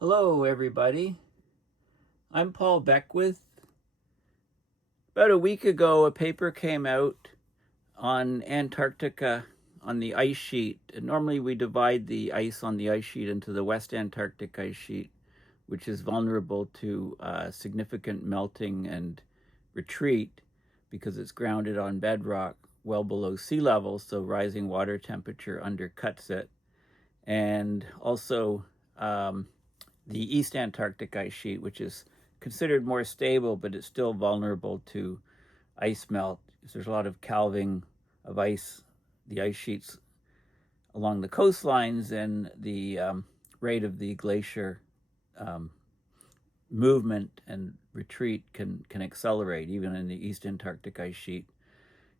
Hello, everybody. I'm Paul Beckwith. About a week ago, a paper came out on Antarctica on the ice sheet. And normally, we divide the ice on the ice sheet into the West Antarctic Ice Sheet, which is vulnerable to significant melting and retreat because it's grounded on bedrock well below sea level, so rising water temperature undercuts it. And also, the East Antarctic Ice Sheet, which is considered more stable, but it's still vulnerable to ice melt. There's a lot of calving of ice, the ice sheets along the coastlines, and the rate of the glacier movement and retreat can accelerate even in the East Antarctic Ice Sheet.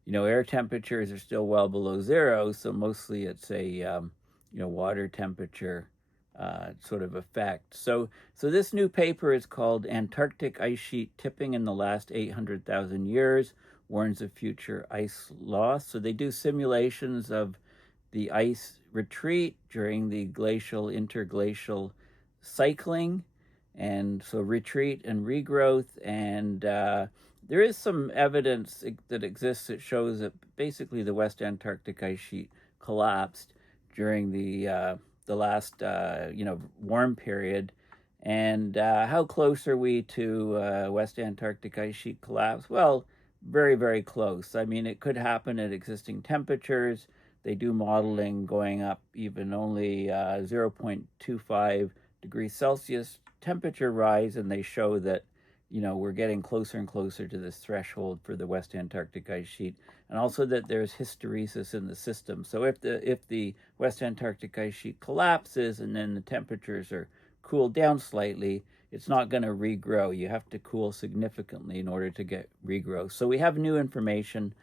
Air temperatures are still well below zero, so mostly it's a water temperature sort of effect. So this new paper is called Antarctic Ice Sheet Tipping in the Last 800,000 Years, Warns of Future Ice Loss. So they do simulations of the ice retreat during the glacial interglacial cycling, and so retreat and regrowth. And there is some evidence that exists that shows that basically the West Antarctic Ice Sheet collapsed during the last warm period. And how close are we to West Antarctic Ice Sheet collapse? Well, very, very close. I mean, it could happen at existing temperatures. They do modeling going up even only 0.25 degrees Celsius temperature rise, and they show that we're getting closer and closer to this threshold for the West Antarctic Ice Sheet, and also that there's hysteresis in the system. So if the West Antarctic Ice Sheet collapses and then the temperatures are cooled down slightly, it's not going to regrow. You have to cool significantly in order to get regrowth. So we have new information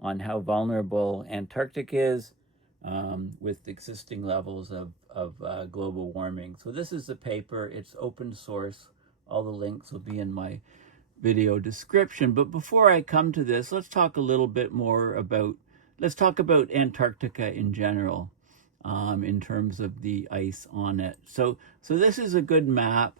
on how vulnerable Antarctica is with existing levels of global warming. So this is the paper. It's open source. All the links will be in my video description. But before I come to this, let's talk a little bit more about Antarctica in general, in terms of the ice on it. So this is a good map.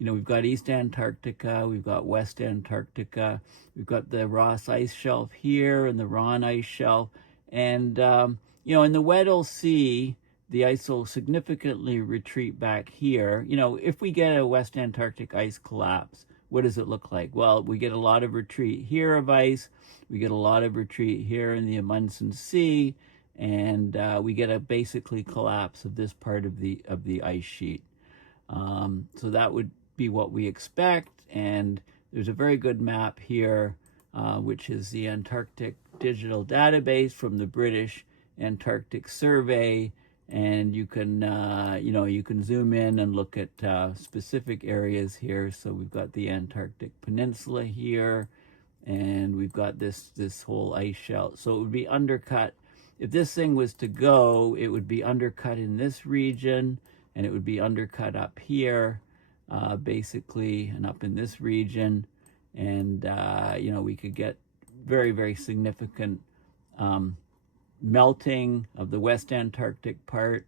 We've got East Antarctica, we've got West Antarctica, we've got the Ross Ice Shelf here and the Ron Ice Shelf. And, in the Weddell Sea, the ice will significantly retreat back here. If we get a West Antarctic ice collapse, what does it look like? Well, we get a lot of retreat here of ice. We get a lot of retreat here in the Amundsen Sea, and we get a basically collapse of this part of the ice sheet. So that would be what we expect. And there's a very good map here, which is the Antarctic Digital Database from the British Antarctic Survey. And you can, you can zoom in and look at specific areas here. So we've got the Antarctic Peninsula here, and we've got this whole ice shelf. So it would be undercut. If this thing was to go, it would be undercut in this region, and it would be undercut up here, basically, and up in this region. And, we could get very, very significant melting of the West Antarctic part.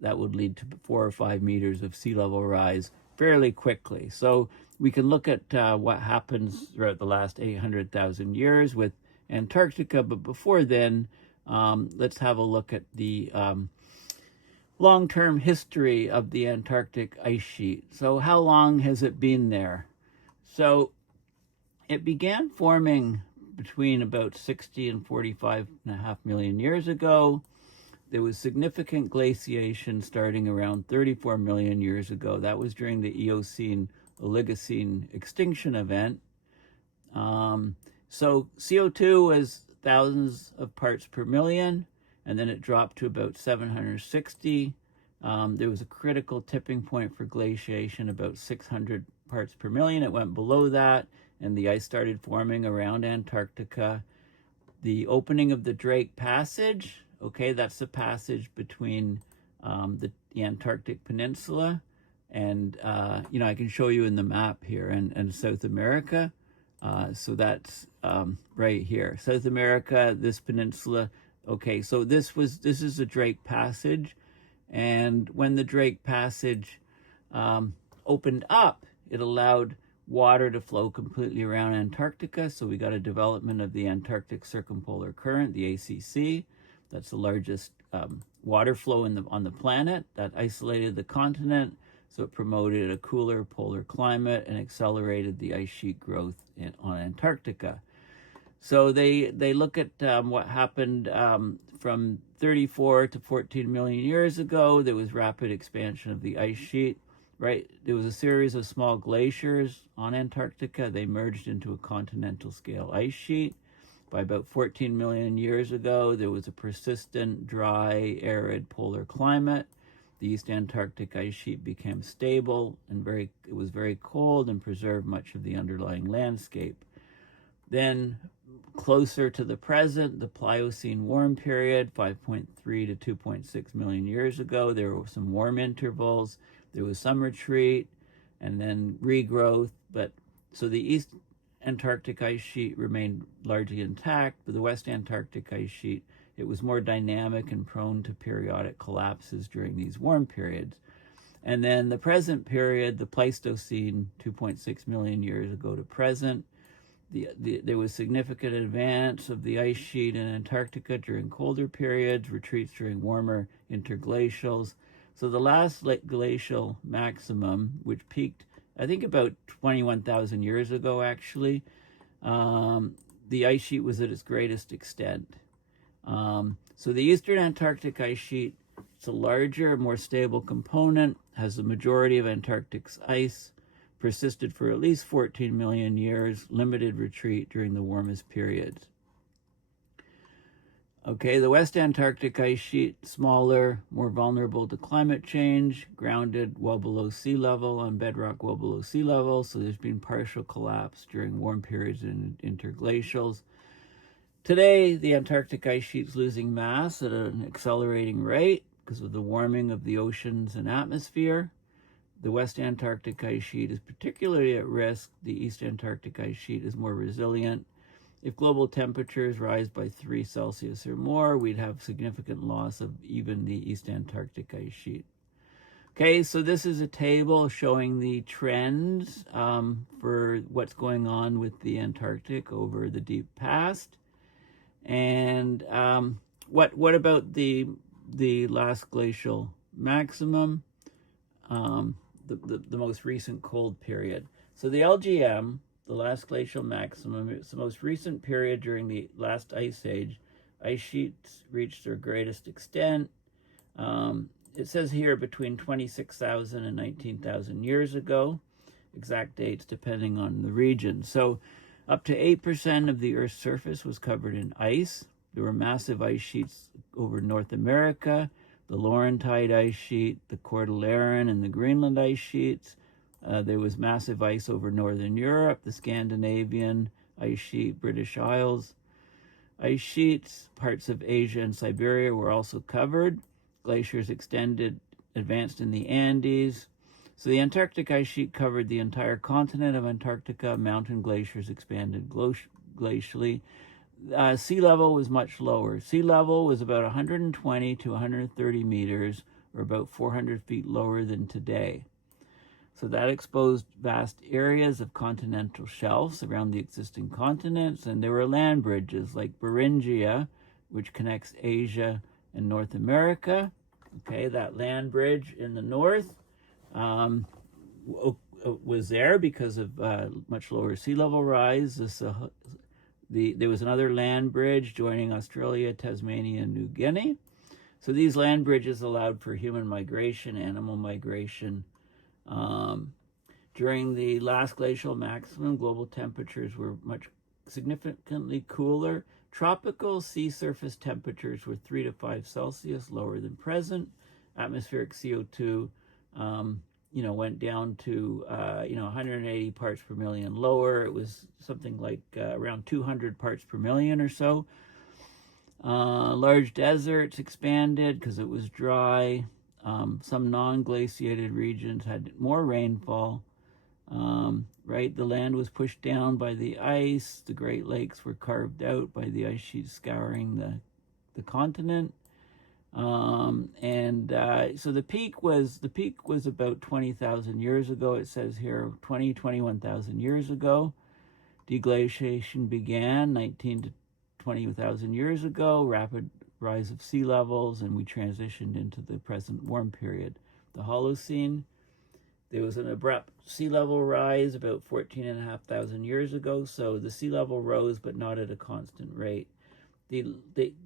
That would lead to 4 or 5 meters of sea level rise fairly quickly. So we can look at what happens throughout the last 800,000 years with Antarctica. But before then, let's have a look at the long-term history of the Antarctic ice sheet. So how long has it been there? So it began forming between about 60 and 45.5 million years ago. There was significant glaciation starting around 34 million years ago. That was during the Eocene-Oligocene extinction event. So CO2 was thousands of parts per million, and then it dropped to about 760. There was a critical tipping point for glaciation, about 600 parts per million. It went below that, and the ice started forming around Antarctica. The opening of the Drake Passage, okay, that's the passage between the Antarctic Peninsula and, I can show you in the map here, and South America. So that's right here. South America, this peninsula. Okay, so this is the Drake Passage. And when the Drake Passage opened up, it allowed water to flow completely around Antarctica. So we got a development of the Antarctic Circumpolar Current, the ACC. That's the largest water flow on the planet. That isolated the continent, so it promoted a cooler polar climate and accelerated the ice sheet growth on Antarctica. So they look at what happened from 34 to 14 million years ago. There was rapid expansion of the ice sheet. Right, there was a series of small glaciers on Antarctica. They merged into a continental scale ice sheet. By about 14 million years ago, there was a persistent, dry, arid polar climate. The East Antarctic Ice Sheet became stable and it was very cold and preserved much of the underlying landscape. Then, closer to the present, the Pliocene warm period, 5.3 to 2.6 million years ago, there were some warm intervals. There was some retreat and then regrowth. So the East Antarctic Ice Sheet remained largely intact, but the West Antarctic Ice Sheet, it was more dynamic and prone to periodic collapses during these warm periods. And then the present period, the Pleistocene, 2.6 million years ago to present, there was significant advance of the ice sheet in Antarctica during colder periods, retreats during warmer interglacials. So the last glacial maximum, which peaked, I think, about 21,000 years ago, actually, the ice sheet was at its greatest extent. So the Eastern Antarctic Ice Sheet, it's a larger, more stable component, has the majority of Antarctic's ice, persisted for at least 14 million years, limited retreat during the warmest periods. Okay, the West Antarctic Ice Sheet, smaller, more vulnerable to climate change, grounded well below sea level, on bedrock well below sea level, so there's been partial collapse during warm periods and interglacials. Today, the Antarctic Ice Sheet's losing mass at an accelerating rate because of the warming of the oceans and atmosphere. The West Antarctic Ice Sheet is particularly at risk. The East Antarctic Ice Sheet is more resilient. If global temperatures rise by 3 Celsius or more, we'd have significant loss of even the East Antarctic Ice Sheet. Okay, so this is a table showing the trends for what's going on with the Antarctic over the deep past. And what about the last glacial maximum, the most recent cold period? So the LGM, the last glacial maximum, it's the most recent period during the last ice age. Ice sheets reached their greatest extent. It says here between 26,000 and 19,000 years ago. Exact dates depending on the region. So up to 8% of the Earth's surface was covered in ice. There were massive ice sheets over North America, the Laurentide Ice Sheet, the Cordilleran and the Greenland Ice Sheets. There was massive ice over Northern Europe, the Scandinavian Ice Sheet, British Isles Ice Sheets. Parts of Asia and Siberia were also covered. Glaciers advanced in the Andes. So the Antarctic Ice Sheet covered the entire continent of Antarctica. Mountain glaciers expanded glacially. Sea level was much lower. Sea level was about 120 to 130 meters, or about 400 feet lower than today. So that exposed vast areas of continental shelves around the existing continents, and there were land bridges like Beringia, which connects Asia and North America. Okay, that land bridge in the north was there because of much lower sea level rise. There was another land bridge joining Australia, Tasmania, and New Guinea. So these land bridges allowed for human migration, animal migration. During the last glacial maximum, global temperatures were significantly cooler. Tropical sea surface temperatures were 3 to 5 Celsius lower than present. Atmospheric CO2, went down to 180 parts per million lower. It was something like around 200 parts per million or so. Large deserts expanded because it was dry. Some non-glaciated regions had more rainfall. The land was pushed down by the ice. The Great Lakes were carved out by the ice sheet scouring the continent. So the peak was about 20,000 years ago. It says here 21,000 years ago. Deglaciation began 19 to 20,000 years ago. Rapid rise of sea levels, and we transitioned into the present warm period. The Holocene, there was an abrupt sea level rise about 14,500 years ago. So the sea level rose, but not at a constant rate. The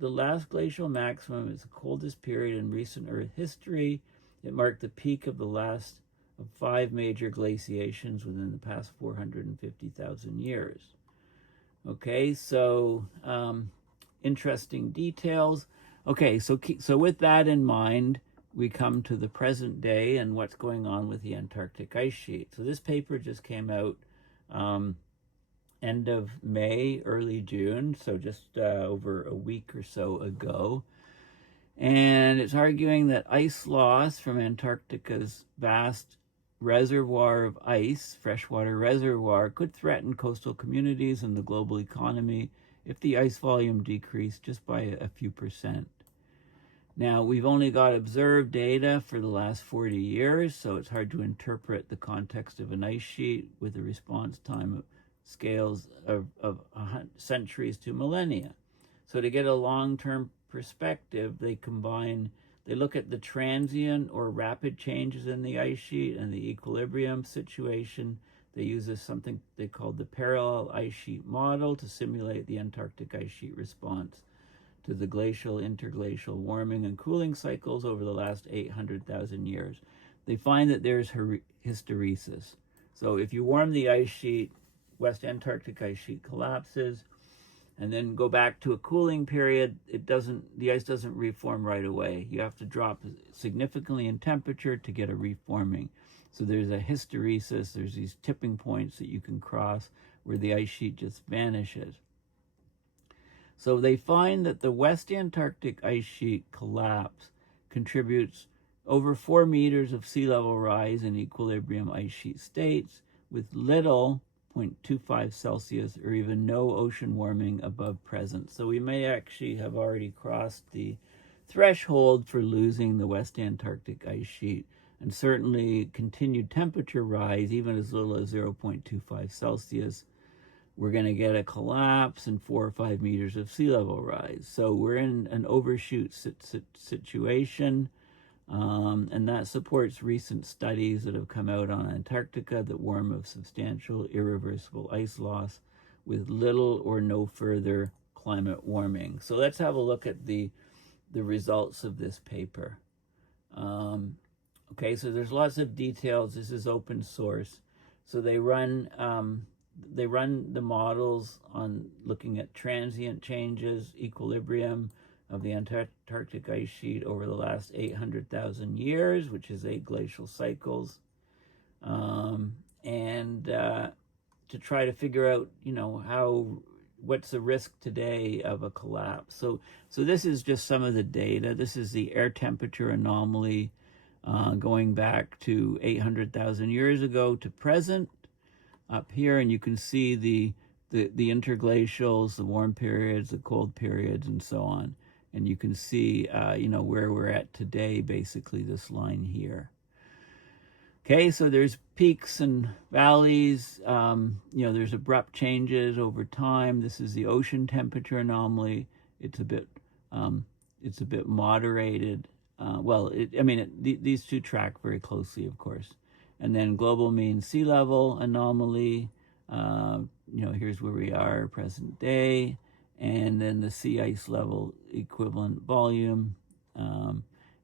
last glacial maximum is the coldest period in recent Earth history. It marked the peak of the last of 5 major glaciations within the past 450,000 years. Okay, so interesting details. Okay, so with that in mind, we come to the present day and what's going on with the Antarctic ice sheet. So this paper just came out end of May, early June, so just over a week or so ago. And it's arguing that ice loss from Antarctica's vast reservoir of ice, freshwater reservoir, could threaten coastal communities and the global economy if the ice volume decreased just by a few percent. Now, we've only got observed data for the last 40 years, so it's hard to interpret the context of an ice sheet with a response time of scales of centuries to millennia. So to get a long-term perspective, they look at the transient or rapid changes in the ice sheet and the equilibrium situation. They use something they call the parallel ice sheet model to simulate the Antarctic ice sheet response to the glacial, interglacial warming and cooling cycles over the last 800,000 years. They find that there's hysteresis. So if you warm the ice sheet, West Antarctic Ice Sheet collapses, and then go back to a cooling period, the ice doesn't reform right away. You have to drop significantly in temperature to get a reforming. So there's a hysteresis, there's these tipping points that you can cross where the ice sheet just vanishes. So they find that the West Antarctic Ice Sheet collapse contributes over 4 meters of sea level rise in equilibrium ice sheet states with little 0.25 Celsius or even no ocean warming above present. So we may actually have already crossed the threshold for losing the West Antarctic ice sheet, and certainly continued temperature rise, even as little as 0.25 Celsius, we're going to get a collapse and 4 or 5 meters of sea level rise. So we're in an overshoot situation. And that supports recent studies that have come out on Antarctica that warn of substantial irreversible ice loss with little or no further climate warming. So let's have a look at the results of this paper. Okay, so there's lots of details. This is open source. So they run the models on looking at transient changes, equilibrium of the Antarctic ice sheet over the last 800,000 years, which is 8 glacial cycles, and to try to figure out, what's the risk today of a collapse. So this is just some of the data. This is the air temperature anomaly going back to 800,000 years ago to present up here, and you can see the interglacials, the warm periods, the cold periods, and so on. And you can see, where we're at today, basically this line here. Okay, so there's peaks and valleys. There's abrupt changes over time. This is the ocean temperature anomaly. It's a bit moderated. These two track very closely, of course. And then global mean sea level anomaly. Here's where we are, present day. And then the sea ice level equivalent volume,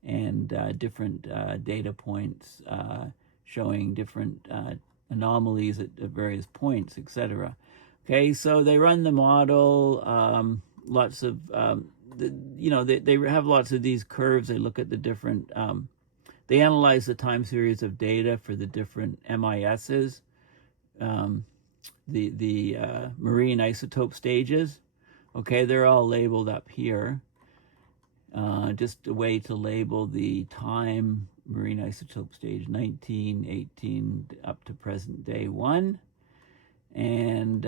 and different data points showing different anomalies at various points, etc. Okay, so they run the model. Lots of they have lots of these curves. They look at the different. They analyze the time series of data for the different MISs, the marine isotope stages. Okay, they're all labeled up here. Just a way to label the time marine isotope stage 19, 18, up to present day 1. And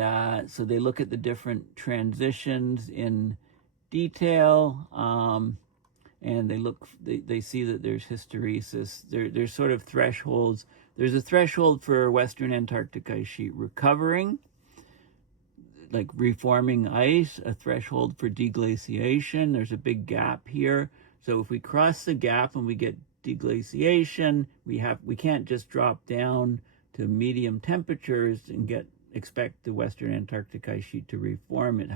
so they look at the different transitions in detail. and they see that there's hysteresis. There's sort of thresholds. There's a threshold for Western Antarctic Ice Sheet recovering, like reforming ice, a threshold for deglaciation. There's a big gap here. So if we cross the gap and we get deglaciation, we can't just drop down to medium temperatures and expect the Western Antarctic Ice Sheet to reform.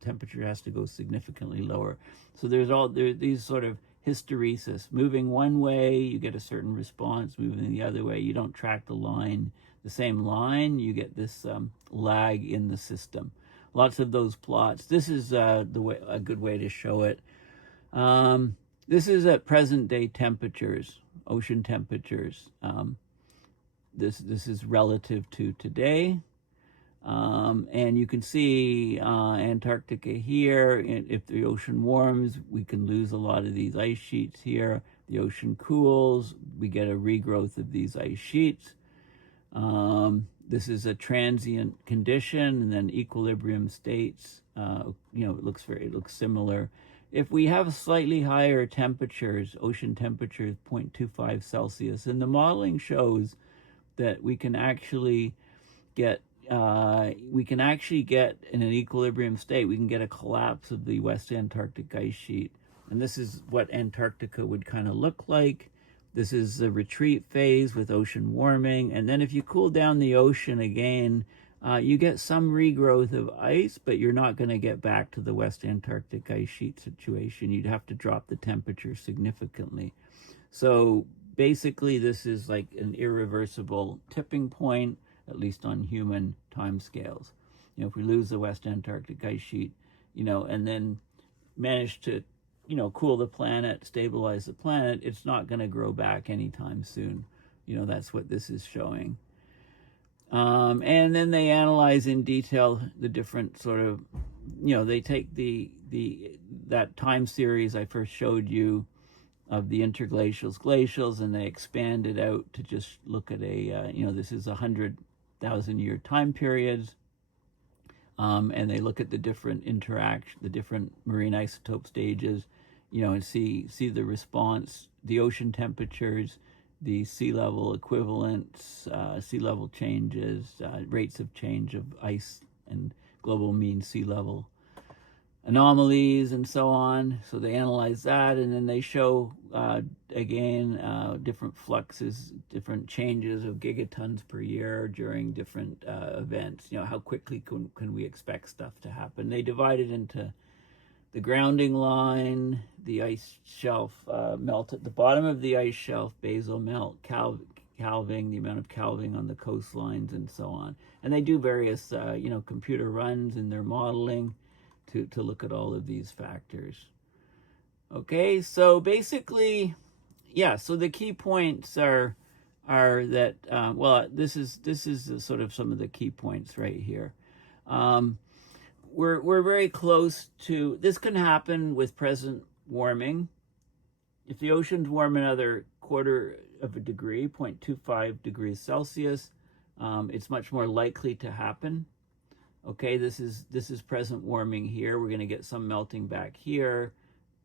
Temperature has to go significantly lower. So there's these sort of hysteresis. Moving one way, you get a certain response. Moving the other way, you don't track the same line. You get this lag in the system. Lots of those plots. This is a good way to show it. This is at present day temperatures, ocean temperatures. This is relative to today. And you can see Antarctica here. If the ocean warms, we can lose a lot of these ice sheets here. The ocean cools, we get a regrowth of these ice sheets. This is a transient condition, and then equilibrium states. It looks similar. If we have slightly higher temperatures, ocean temperatures 0.25 Celsius, and the modeling shows that we can actually get in an equilibrium state, we can get a collapse of the West Antarctic Ice Sheet. And this is what Antarctica would kind of look like. This is the retreat phase with ocean warming. And then if you cool down the ocean again, you get some regrowth of ice, but you're not going to get back to the West Antarctic Ice Sheet situation. You'd have to drop the temperature significantly. So basically, this is like an irreversible tipping point, at least on human timescales. If we lose the West Antarctic Ice Sheet, and then manage to, cool the planet, stabilize the planet, it's not going to grow back anytime soon. That's what this is showing. And then they analyze in detail the different sort of, they take that time series I first showed you of the interglacials, glacials, and they expand it out to just look at this is 100,000-year time periods. And they look at the different the different marine isotope stages, and see the response, the ocean temperatures, the sea level equivalents, sea level changes, rates of change of ice and global mean sea level anomalies, and so on. So they analyze that, and then they show again different fluxes, different changes of gigatons per year during different events. How quickly can we expect stuff to happen? They divide it into the grounding line, the ice shelf melt at the bottom of the ice shelf, basal melt, calving, the amount of calving on the coastlines, and so on. And they do various computer runs in their modeling to look at all of these factors. Okay, so basically, so the key points are that this is sort of some of the key points right here. We're very close to, this can happen with present warming. If the oceans warm another 1/4 degree, 0.25 degrees Celsius, it's much more likely to happen. Okay, this is present warming here. We're going to get some melting back here,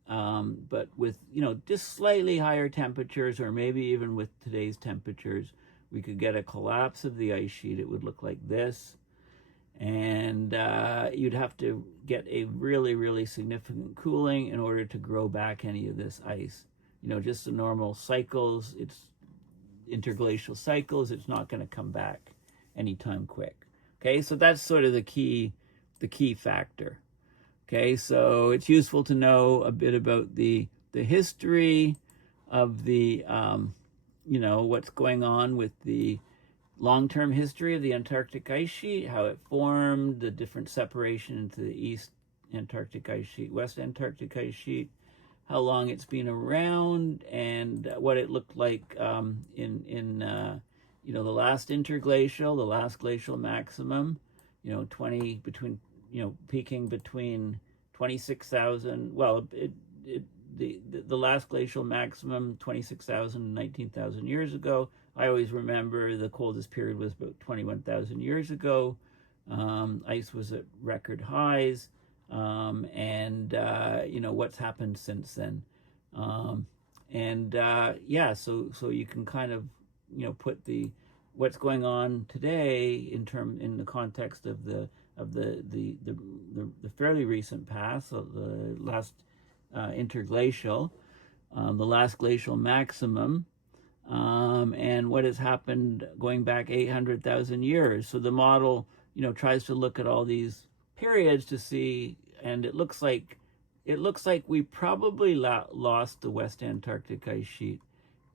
but with just slightly higher temperatures, or maybe even with today's temperatures, we could get a collapse of the ice sheet. It would look like this, and you'd have to get a really, really significant cooling in order to grow back any of this ice. Just the normal cycles, it's interglacial cycles. It's not going to come back anytime quick. Okay, so that's sort of the key factor. Okay, so it's useful to know a bit about the history of the, what's going on with the long-term history of the Antarctic Ice Sheet, how it formed, the different separation into the East Antarctic Ice Sheet, West Antarctic Ice Sheet, how long it's been around, and what it looked like in the last interglacial, the last glacial maximum, peaking between 26,000, the last glacial maximum, 26,000 and 19,000 years ago. I always remember the coldest period was about 21,000 years ago. Ice was at record highs, and what's happened since then. Yeah, so you can kind of, put what's going on today in the context of the fairly recent past, so the last interglacial, the last glacial maximum, and what has happened going back 800,000 years. So the model, tries to look at all these periods to see, and it looks like we probably lost the West Antarctic Ice Sheet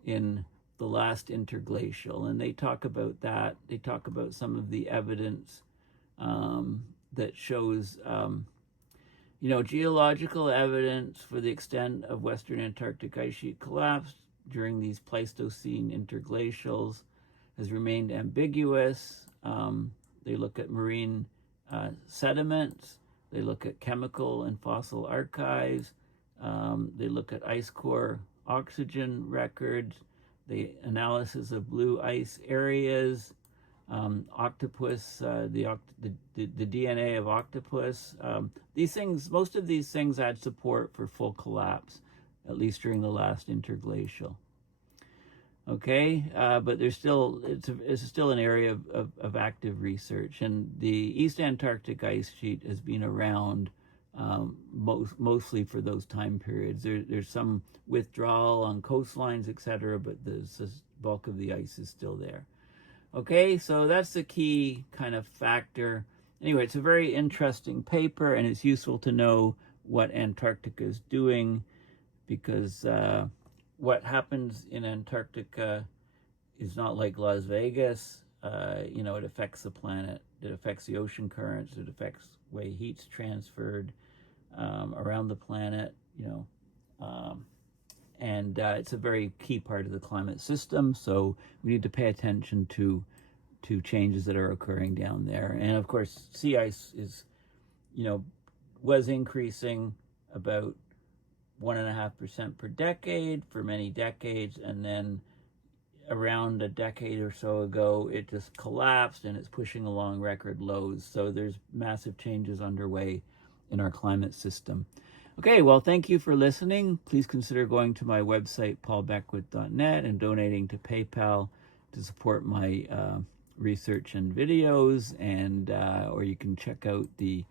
in the last interglacial, and they talk about that. They talk about some of the evidence that shows, geological evidence for the extent of Western Antarctic Ice Sheet collapse during these Pleistocene interglacials has remained ambiguous. They look at marine sediments. They look at chemical and fossil archives. They look at ice core oxygen records, the analysis of blue ice areas, octopus, the DNA of octopus. Most of these things add support for full collapse, at least during the last interglacial. Okay, but it's still an area of active research, and the East Antarctic Ice Sheet has been around mostly for those time periods. There's some withdrawal on coastlines, etc., but the bulk of the ice is still there. Okay, so that's the key kind of factor. Anyway, it's a very interesting paper, and it's useful to know what Antarctica is doing, because what happens in Antarctica is not like Las Vegas. It affects the planet. It affects the ocean currents. It affects the way heat's transferred around the planet. It's a very key part of the climate system. So we need to pay attention to changes that are occurring down there. And of course, sea ice was increasing about 1.5% per decade for many decades, and then around a decade or so ago, it just collapsed and it's pushing along record lows. So there's massive changes underway in our climate system. Okay, well, thank you for listening. Please consider going to my website, paulbeckwith.net, and donating to PayPal to support my research and videos, and or you can check out the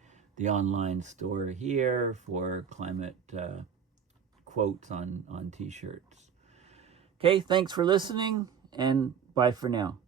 online store here for climate quotes on t-shirts. Okay, thanks for listening, and bye for now.